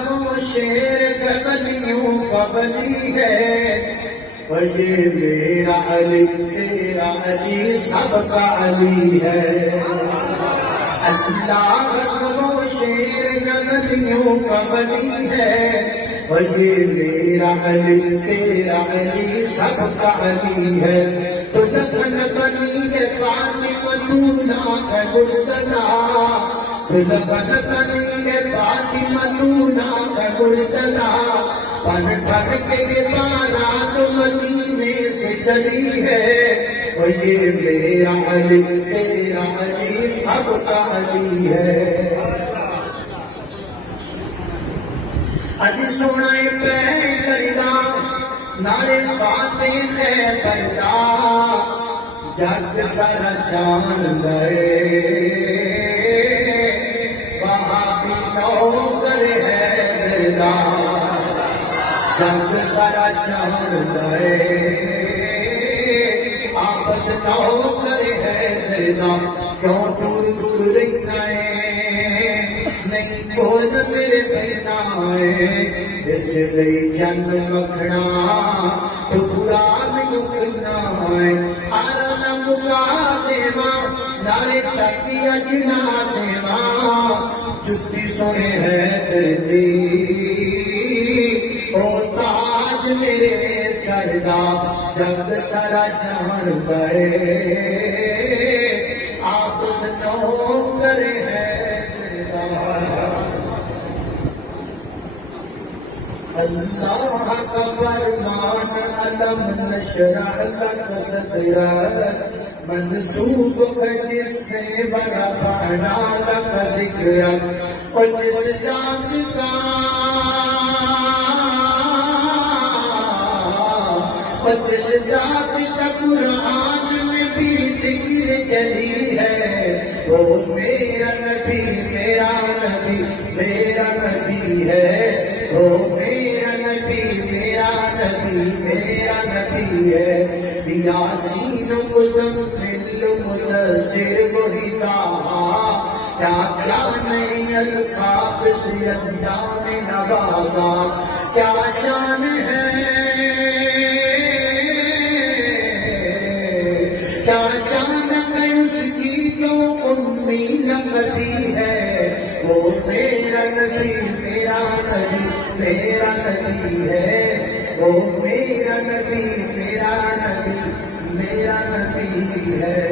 وہ شیر گبلیوں کا بلی ہے، اور یہ میرا علی تیرا علی سب کا علی ہے۔ اللہ وہ شیر گبلیوں کا بلی ہے، اور یہ میرا علی تیرا علی سب کا علی ہے۔ تو دفن بنی ہے فاطمہ دونا ہے مرتضیٰ، تو دفن بنی ہے فاطمہ دونا ہے مرتضیٰ، پن پن کے بارات مدینے سے چلی ہے، اور یہ میرا علی تیرا علی سب کا علی ہے۔ علی سنائے پیدا نعرے فاتح پیدا، جگ سارا جان گئے وہاں بھی نوکر ہے پیدا، جگ سارا جان گئے آبد نوکر ہے پیدا۔ کیوں دور دور رہنا ہے نہیں کوئی میرے بہنا ہے، اس لئے جنگ مکھنا تو برا مینوں کہنا ہے۔ آرہ مکا دیواں نالے ٹکی اجنا دیواں، جتی سونے ہے تیری او تاج میرے سر دا، جگ سارا جان گئے عابد نوکر ہے اللہ کا فرمان، علم نشرح لک صدرک، منسوب ہے جس سے ورفعنا لک ذکرک، اور جس ذات کا قرآن میں بھی ذکر جلی ہے، وہ میرا نبی میرا نبی میرا نبی ہے، وہ میرا نبی میرا نبی میرا نبی ہے۔ یاسین مزمل مدثر وہی کہا، کیا کیا نئی الفاظ سے اندام نوازا، کیا شان ہے کیا شان ہے اس کی جو امی نبی ہے، وہ میرا نبی میرا نبی میرا نبی ہے، وہ میرا نبی میرا نبی میرا نبی ہے۔